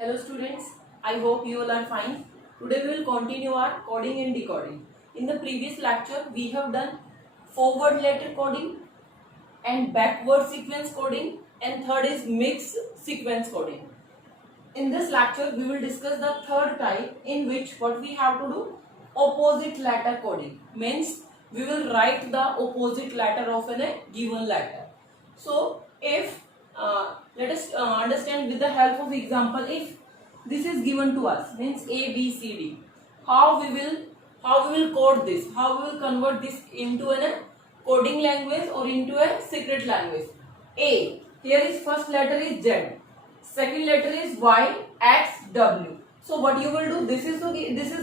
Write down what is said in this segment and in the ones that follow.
Hello students, I hope you all are fine. Today we will continue our coding and decoding. In the previous lecture we have done forward letter coding and backward sequence coding, and third is mixed sequence coding. In this lecture we will discuss the third type, in which what we have to do, opposite letter coding. Means we will write the opposite letter of a given letter. So if let us understand with the help of example. If this is given to us, means A B C D, how we will code this, how we will convert this into a coding language or into a secret language. A, here is first letter is Z, second letter is Y, X, W. So what you will do, this is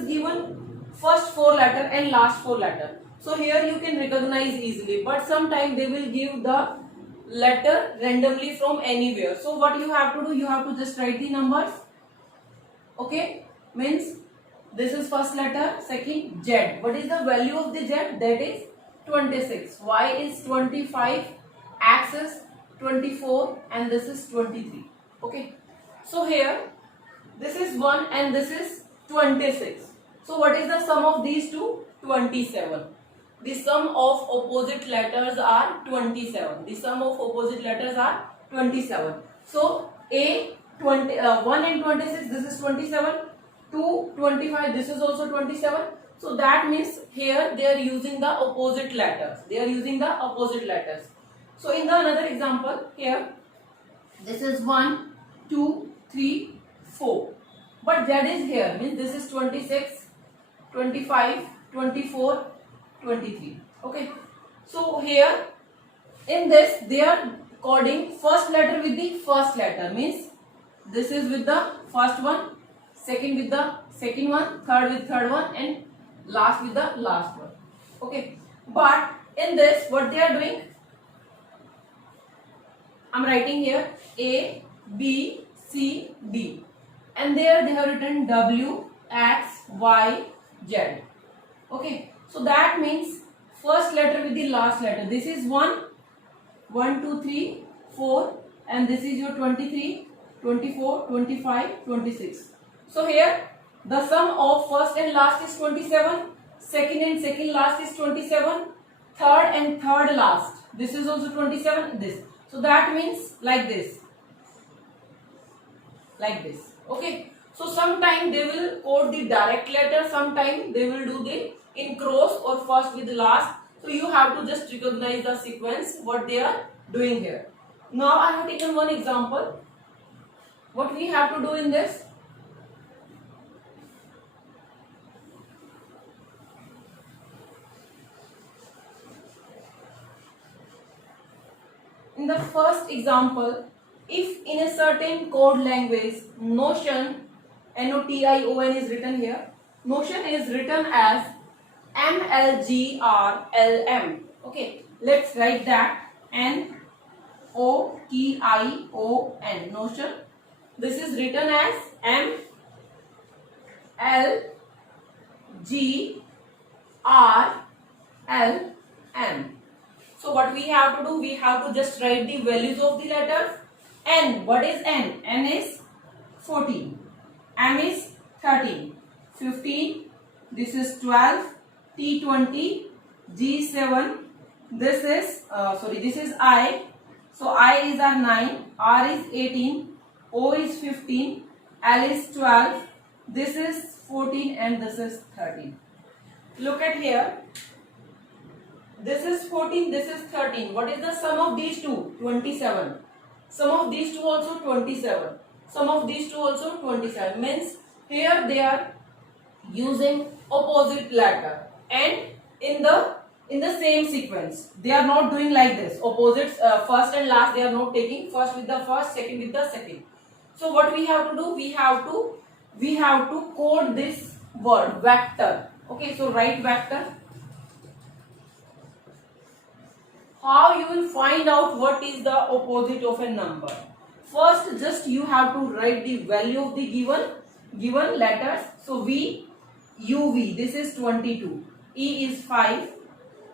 given first four letter and last four letter. So here you can recognize easily, but sometime they will give the letter randomly from anywhere. So what you have to do, you have to just write the numbers. Okay, means this is first letter, second Z. What is the value of the Z? That is 26. Y is 25, X is 24, and this is 23. Okay, so here this is 1 and this is 26. So what is the sum of these two? 27. The sum of opposite letters are 27. The sum of opposite letters are 27. So A 1 and 26, this is 27. 2, 25, this is also 27. So that means here they are using the opposite letters. They are using the opposite letters. So in the another example, here this is 1, 2, 3, 4. But Z is here, means this is 26, 25, 24, 23. Okay. So here in this they are coding first letter with the first letter, means this is with the first one, second with the second one, third with third one, and last with the last one. Okay. But in this what they are doing, I am writing here A, B, C, D, and there they have written W, X, Y, Z. Okay. So that means first letter with the last letter. This is 1, 1, 2, 3, 4, and this is your 23, 24, 25, 26. So here the sum of first and last is 27, second and second last is 27, third and third last, this is also 27, this. So that means like this. Okay. So sometime they will code the direct letter, sometime they will do the in cross or first with last. So you have to just recognize the sequence what they are doing here. Now I have taken one example. What we have to do in this? In the first example, if in a certain code language, Notion, Notion is written here. Notion is written as MLGRLM. Okay, let's write that NOTION. Notion. This is written as MLGRLM. So what we have to do, we have to just write the values of the letters. N, what is N? N is 14. M is 13. 15. This is 12. T20. G7. This is I. So I is our 9. R is 18. O is 15. L is 12. This is 14 and this is 13. Look at here. This is 14, this is 13. What is the sum of these two? 27. Sum of these two also 27. Sum of these two also 27. Means here they are using opposite letter and in the same sequence. They are not doing like this. Opposites, first and last, they are not taking first with the first, second with the second. So what we have to do? We have to code this word vector. Okay, so write vector. How you will find out what is the opposite of a number? First, just you have to write the value of the given letters. So V, U, V. This is 22. E is 5,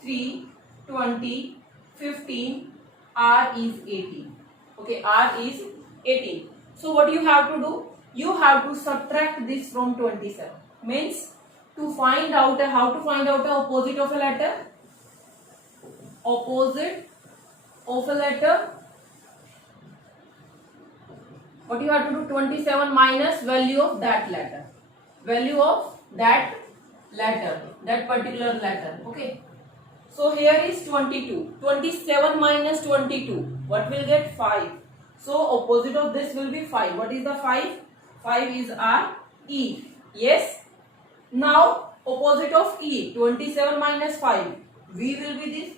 3, 20, 15. R is 18. Okay, R is 18. So what you have to do? you have to subtract this from 27. Means to find out how to find out the opposite of a letter. Opposite of a letter. What you have to do? 27 minus value of that letter. Value of that letter. That particular letter. Okay. So here is 22. 27 minus 22. What will get? 5. So opposite of this will be 5. What is the 5? 5 is our E. Yes. Now opposite of E. 27 minus 5. V will be this.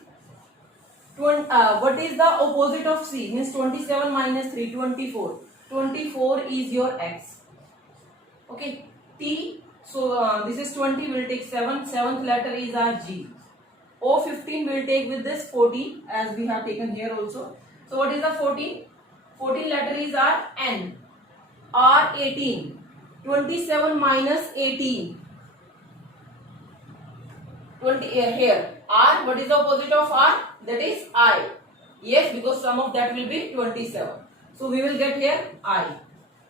What is the opposite of C? Means 27 minus 3. 24. 24 is your X. Okay. T. So this is 20. Will take 7. Seventh letter is our G. O15 will take with this 14 as we have taken here also. So what is the 14? 14 letter is our N. R18. 27 minus 18. 20 here. R. What is the opposite of R? That is I. Yes, because sum of that will be 27. So we will get here I.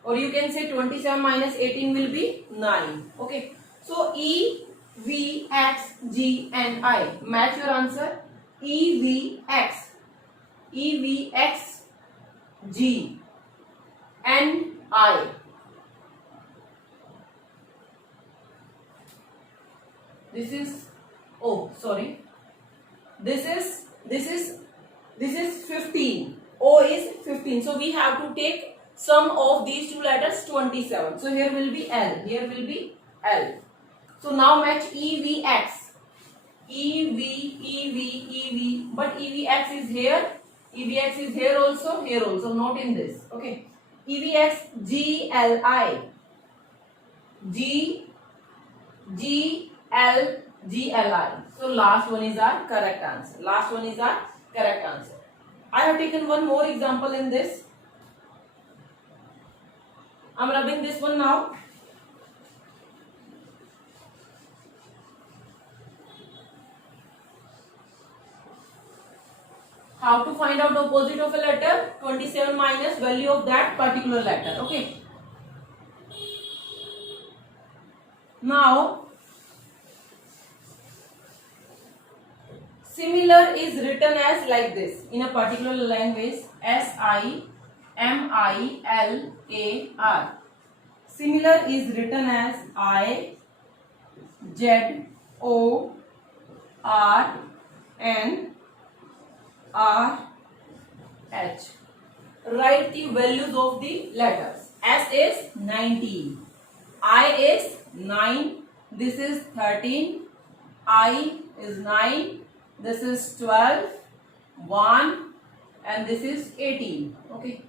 Or you can say 27 minus 18 will be 9. Okay. So E, V, X, G and I. Match your answer. E, V, X. E, V, X, G and I. This is, oh sorry, this is 15. O is 15. So we have to take sum of these two letters 27. So here will be L. Here will be L. So now match EVX. EV. But EVX is here. EVX is here also, not in this. Okay. EVX GLI. GLI. So last one is our correct answer. I have taken one more example in this. I am rubbing this one now. How to find out the opposite of a letter? 27 minus value of that particular letter. Okay. Now, similar is written as like this in a particular language. SIMILAR. Similar is written as IZORNR. Write the values of the letters. S is 19. I is 9. This is 13. I is 9. This is 12. 1. And this is 18. Okay.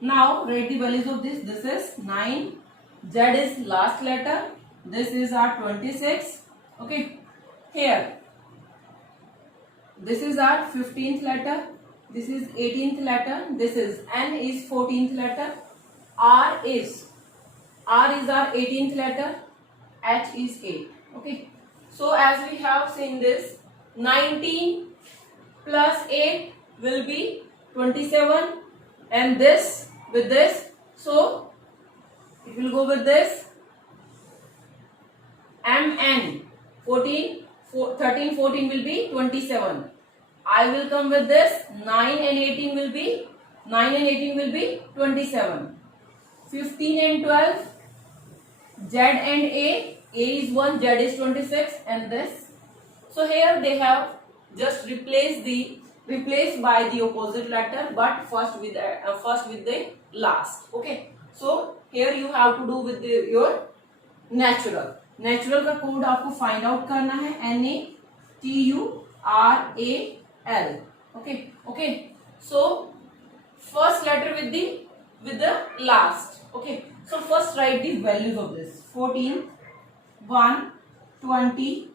Now write the values of this. This is 9. Z is last letter. This is our 26. Okay. Here. This is our 15th letter. This is 18th letter. This is N is 14th letter. R is our 18th letter. H is 8. Okay. So as we have seen this, 19 plus 8 will be 27, and this with this, so it will go with this. MN 13, 14 will be 27. I will come with this. 9 and 18 will be 27. 15 and 12. Z and A is 1, Z is 26, and this. So here they have just replaced by the opposite letter, but first with the last. Okay. So here you have to do with your natural का code आपको find out करना है. NATURAL. Okay. So first letter with the last. Okay. So first write the values of this. 14, 1, 20,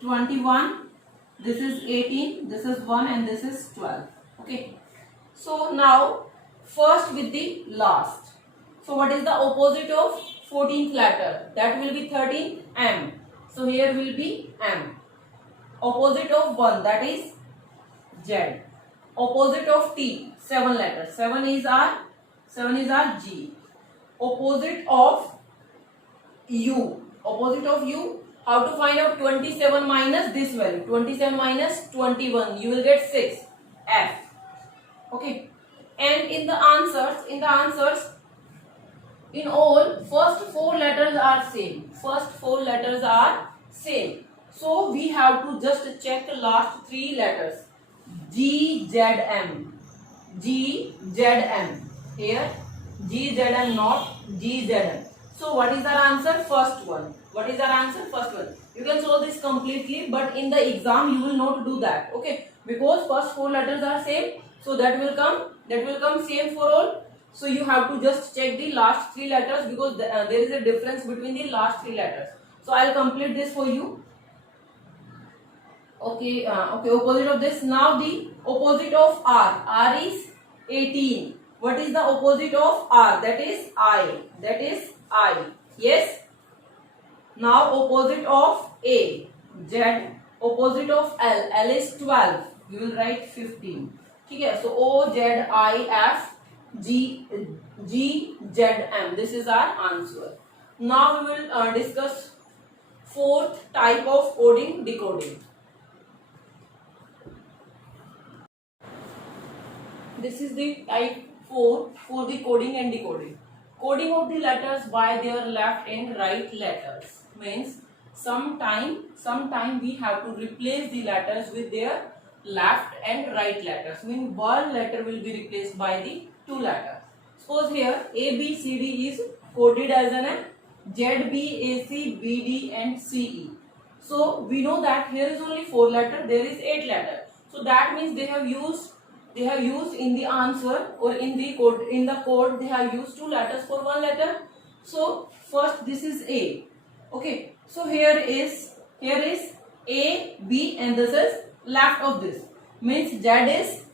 21. This is 18. This is 1, and this is 12. Okay. So now first with the last. So what is the opposite of 14th letter? That will be 13. M. So here will be M. Opposite of 1, that is Z. Opposite of T, 7 letters. 7 is our G. opposite of u. Opposite of u. How to find out 27 minus this value? 27 minus 21. You will get 6. F. Okay. And in the answers, in all, first 4 letters are same. First 4 letters are same. So we have to just check the last 3 letters. G, Z, M. G, Z, M. Here, G, Z, M, not G, Z, M. So what is our answer? First one. What is our answer? First one. You can solve this completely, but in the exam you will not do that. Okay, because first 4 letters are same, so that will come same for all. So you have to just check the last 3 letters, because there is a difference between the last 3 letters. So I'll complete this for you. Okay, opposite of this. Now the opposite of R. R is 18. What is the opposite of R? That is I. That is I. Yes. Now opposite of A. Z. Opposite of L. L is 12. You will write 15. Okay. So O, Z, I, F, G, Z, M. This is our answer. Now we will discuss fourth type of coding, decoding. This is the type 4 for the coding and decoding. Coding of the letters by their left and right letters means sometime we have to replace the letters with their left and right letters. Means one letter will be replaced by the 2 letters. Suppose here A, B, C, D is coded as an M, Z, B, A, C, B, D and C, E. So we know that here is only 4 letters, there is 8 letters. So that means they have used in the answer or in the code they have used 2 letters for 1 letter. So first this is A. Okay, so here is A, B and this is left of this. Means Z is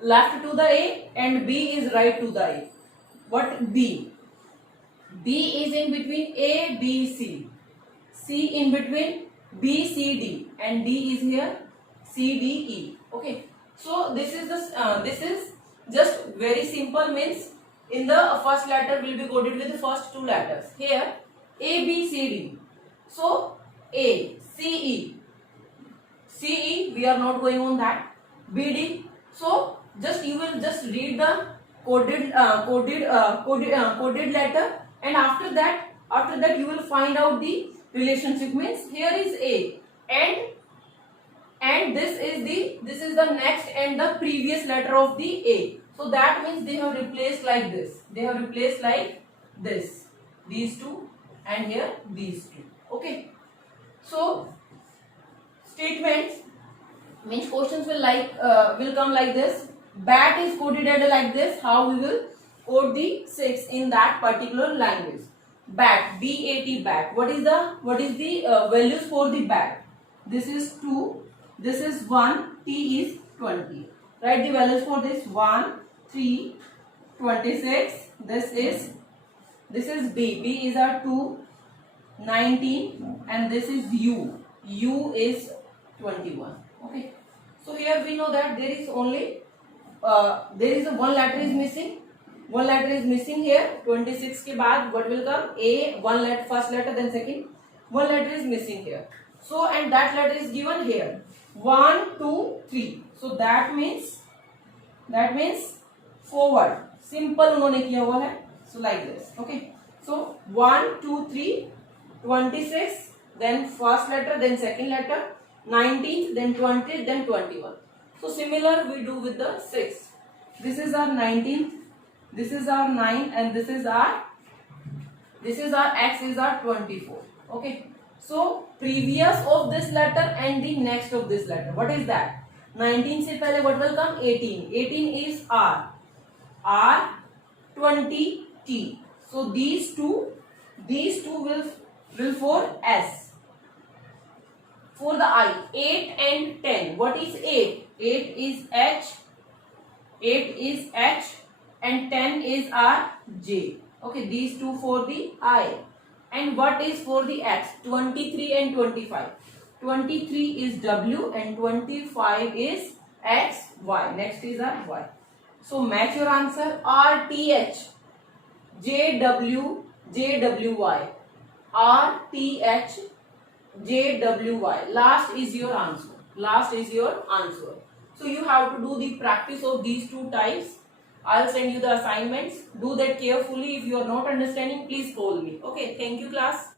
left to the A and B is right to the A. What B? B is in between A, B, C. C in between B, C, D and D is here C, D, E. Okay. So this is just very simple. Means in the first letter will be coded with the first 2 letters. Here A, B, C, D. So A, C, E we are not going on that. B, D. So you will just read the coded letter, and after that you will find out the relationship. Means here is A and this is the next and the previous letter of the A. So that means they have replaced like this. They have replaced like this. These 2 and here these 2. Okay. So statements means questions will come like this. Bat is coded as like this. How we will code the 6 in that particular language? Bat, B-A-T, bat. What is the values for the bat? This is 2. This is 1, T is 20. Write the values for this. 1, 3, 26. This is B. B is our 2, 19 and this is U. U is 21. Okay. So here we know that there is only one letter is missing. One letter is missing here. 26 के बाद what will come? A, one letter, first letter, then second. One letter is missing here. So and that letter is given here. 1, 2, 3. So that means forward. Simple उन्होंने किया हुआ है. So like this. Okay. So 1, 2, 3, 26. Then first letter, then second letter. 19, then 20, then 21. So similar we do with the 6. This is our 19th. This is our 9 and this is our X is our 24. Okay. So previous of this letter and the next of this letter. What is that? 19 से पहले what will come? 18. 18 is R. R 20 T. So these two will for S. For the I. 8 and 10. What is 8? 8 is H. 8 is H and 10 is R J. Okay, these two for the I. And what is for the X? 23 and 25. 23 is W and 25 is X, Y. Next is our Y. So match your answer. RTH. JWY, RTH, JWY. Last is your answer. Last is your answer. So you have to do the practice of these two types. I'll send you the assignments. Do that carefully. If you are not understanding, please call me. Okay. Thank you, class.